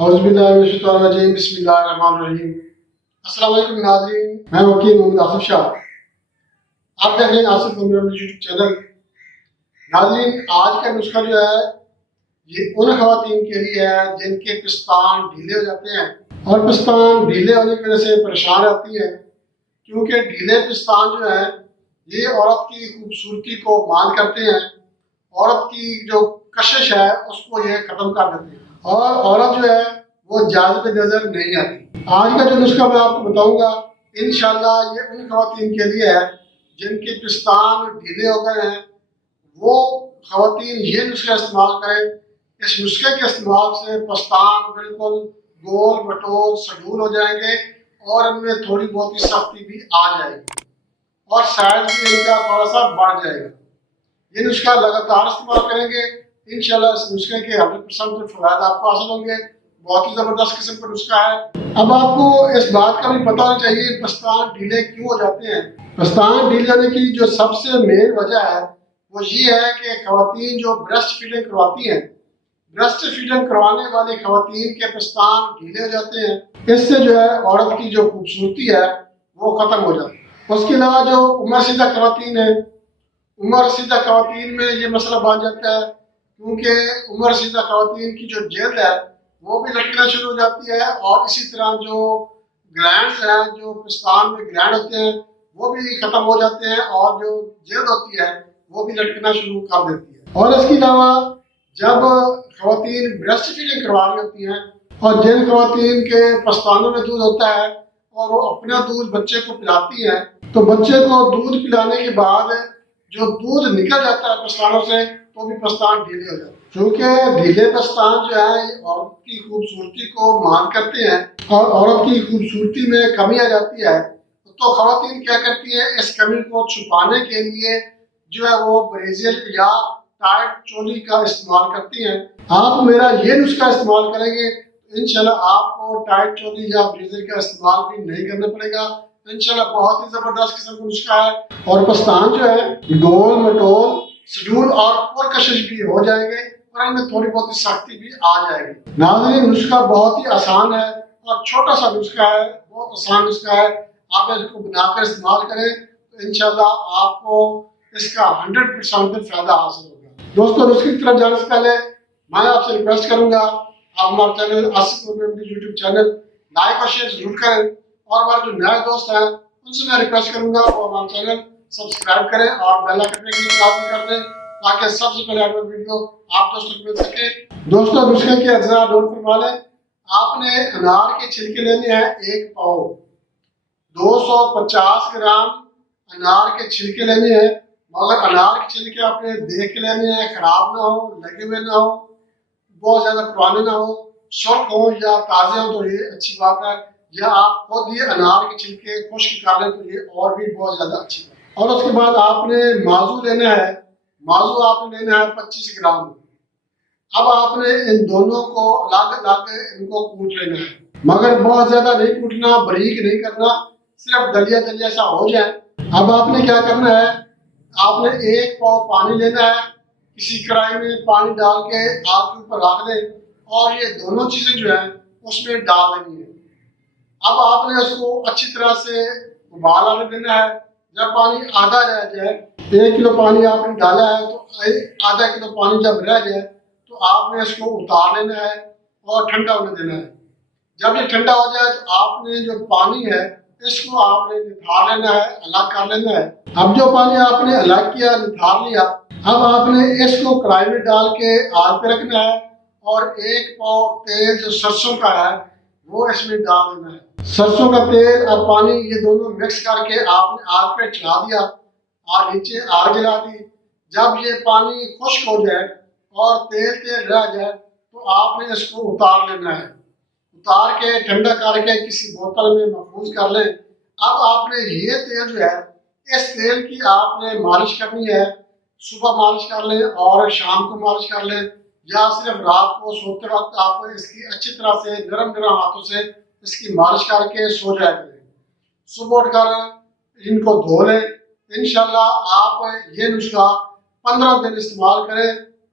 اعوذ باللہ من الشیطان الرجیم بسم اللہ الرحمن الرحیم۔ السلام علیکم ناظرین، میں وکیل محمد آصف شاہ، آپ دیکھ رہے ہیں آصف محمد یوٹیوب چینل۔ ناظرین، آج کا نسخہ جو ہے یہ ان خواتین کے لیے ہے جن کے پستان ڈھیلے ہو جاتے ہیں اور پستان ڈھیلے ہونے کی وجہ سے پریشان رہتی ہیں، کیونکہ ڈھیلے پستان جو ہیں یہ عورت کی خوبصورتی کو مان کرتے ہیں، عورت کی جو کشش ہے اس کو یہ ختم کر دیتے ہیں اور عورت جو ہے وہ جاذب نظر نہیں آتی۔ آج کا جو نسخہ میں آپ کو بتاؤں گا انشاءاللہ یہ ان خواتین کے لیے ہے جن کے پستان ڈھیلے ہو گئے ہیں، وہ خواتین یہ نسخہ استعمال کریں۔ اس نسخے کے استعمال سے پستان بالکل گول مٹول سڈول ہو جائیں گے اور ان میں تھوڑی بہت ہی سختی بھی آ جائے گی اور سائز بھی ان کا تھوڑا سا بڑھ جائے گا۔ یہ نسخہ لگاتار استعمال کریں گے انشاءاللہ اس نسخے کے 100% فوائد آپ کو حاصل ہوں گے۔ بہت ہی زبردست قسم کا نسخہ ہے۔ اب آپ کو اس بات کا بھی پتہ ہونا چاہیے پستان ڈھیلے کیوں ہو جاتے ہیں۔ پستان ڈھیلے ہونے کی جو سب سے مین وجہ ہے وہ یہ ہے کہ خواتین جو بریسٹ فیڈنگ کرواتی ہیں، بریسٹ فیڈنگ کروانے والی خواتین کے پستان ڈھیلے ہو جاتے ہیں۔ اس سے جو ہے عورت کی جو خوبصورتی ہے وہ ختم ہو جاتی ہے۔ اس کے علاوہ جو عمر رسیدہ خواتین ہیں، عمر رسیدہ خواتین میں یہ مسئلہ بن جاتا ہے کیونکہ عمر رسیدہ خواتین کی جو جلد ہے وہ بھی لٹکنا شروع ہو جاتی ہے اور اسی طرح جو گلینڈز ہیں، جو پستان میں گلینڈ ہوتے ہیں وہ بھی ختم ہو جاتے ہیں اور جو جلد ہوتی ہے وہ بھی لٹکنا شروع کر دیتی ہے۔ اور اس کے علاوہ جب خواتین بریسٹ فیڈنگ کروا رہی ہوتی ہیں اور جن خواتین کے پستانوں میں دودھ ہوتا ہے اور وہ اپنا دودھ بچے کو پلاتی ہیں، تو بچے کو دودھ پلانے کے بعد جو دودھ نکل جاتا ہے پستانوں سے تو بھی پستان ڈھیلے ہو جاتے ہیں۔ کیونکہ ڈھیلے پستان جو ہے یہ عورت کی خوبصورتی کو مان کرتے ہیں اور عورت کی خوبصورتی میں کمی آ جاتی ہے، تو خواتین کیا کرتی ہیں اس کمی کو چھپانے کے لیے جو ہے وہ بریزل یا ٹائٹ چولی کا استعمال کرتی ہیں۔ آپ میرا یہ نسخہ استعمال کریں گے انشاءاللہ آپ کو ٹائٹ چولی یا بریزل کا استعمال بھی نہیں کرنا پڑے گا۔ انشاءاللہ بہت ہی زبردست قسم کا نسخہ ہے اور پستان جو ہے گول مٹول سڈول اور پرکشش بھی ہو جائیں گے اور ان میں تھوڑی بہت سختی بھی آ جائے گی۔ ناظرین، نسخہ بہت ہی آسان ہے اور چھوٹا سا نسخہ ہے، بہت آسان نسخہ ہے۔ آپ اس کو بنا کر استعمال کریں تو انشاءاللہ آپ کو اس کا 100% فائدہ حاصل ہوگا۔ دوستوں، نسخے کی طرف جانے سے پہلے میں آپ سے ریکویسٹ کروں گا آپ ہمارا چینل آصف محمد یوٹیوب چینل لائک اور شیئر ضرور کریں اور ہمارے جو نئے دوست ہیں ان سے میں ریکویسٹ کروں گا وہ ہمارا چینل سبسکرائب کریں اور بیل آئکن کے لیے لازمی کر دیں تاکہ سب سے پہلے ہماری ویڈیو آپ دوستوں کو مل سکے۔ دوستوں، نسخے کے اجزاء نوٹ فرما لیں۔ آپ نے انار کے چھلکے لینے ہیں 1 پاؤ، 250 گرام انار کے چھلکے لینے ہیں، مگر انار کے چھلکے آپ نے دیکھ کے لینے ہیں، خراب نہ ہو، لگے ہوئے نہ ہو، بہت زیادہ پرانے نہ ہو، سرخ ہو یا تازے ہو تو یہ اچھی بات ہے، یا آپ خود یہ انار کے چھلکے خشک کر لیں تو یہ اور بھی بہت زیادہ اچھی بات ہے۔ اور اس کے بعد آپ نے مازو لینا ہے، مازو آپ نے لینا ہے 25 گرام۔ اب آپ نے ان دونوں کو الگ الگ ان کو کوٹ لینا ہے، مگر بہت زیادہ نہیں کوٹنا، باریک نہیں کرنا، صرف دلیا دلیا سا ہو جائے۔ اب آپ نے کیا کرنا ہے، آپ نے 1 پاؤ پانی لینا ہے، کسی کڑائی میں پانی ڈال کے آگ کے اوپر رکھ دیں اور یہ دونوں چیزیں جو ہیں اس میں ڈال دینی ہے۔ اب آپ نے اس کو اچھی طرح سے ابال آنے دینا ہے۔ جب پانی آدھا رہ جائے، 1 کلو پانی آپ نے ڈالا ہے تو آدھا کلو پانی جب رہ جائے تو آپ نے اس کو اتار لینا ہے اور ٹھنڈا ہونے دینا ہے۔ جب یہ ٹھنڈا ہو جائے تو آپ نے جو پانی ہے اس کو آپ نے نتھار لینا ہے، الگ کر لینا ہے۔ اب جو پانی آپ نے الگ کیا، نتھار لیا، اب آپ نے اس کو کڑائی میں ڈال کے آگ پہ رکھنا ہے اور 1 پاؤ تیل جو سرسوں کا ہے وہ اس میں ڈال دینا ہے۔ سرسوں کا تیل اور پانی یہ دونوں مکس کر کے آپ نے آگ پہ چڑھا دیا اور نیچے آگ جلا دی۔ جب یہ پانی خشک ہو جائے اور تیل تیل رہ جائے تو آپ نے اس کو اتار لینا ہے، اتار کے ٹھنڈا کر کے کسی بوتل میں محفوظ کر لیں۔ اب آپ نے یہ تیل جو ہے اس تیل کی آپ نے مالش کرنی ہے، صبح مالش کر لیں اور شام کو مالش کر لیں، یا صرف رات کو سوتے وقت آپ اس کی اچھی طرح سے نرم نرم ہاتھوں سے اس کی مالش کر کے سو جایا کریں۔ صبح اٹھ کر ان کو دھو لیں۔ انشاءاللہ آپ یہ نسخہ 15 دن استعمال کریں۔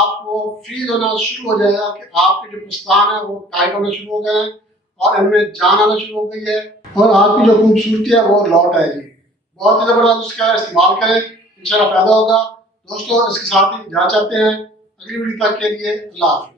آپ کو فریز ہونا شروع ہو جائے گا کہ آپ کے جو پستان ہے وہ ٹائٹ ہونا شروع ہو گئے ہیں اور ان میں جان آنا شروع ہو گئی ہے اور آپ کی جو خوبصورتی ہے وہ لوٹ آئے گی. بہت ہی زبردست اس کا استعمال کریں, انشاءاللہ فائدہ ہوگا. دوستوں اس کے ساتھ ہی جا چاہتے ہیں. اگلی ویڈیو تک کے لیے اللہ حافظ.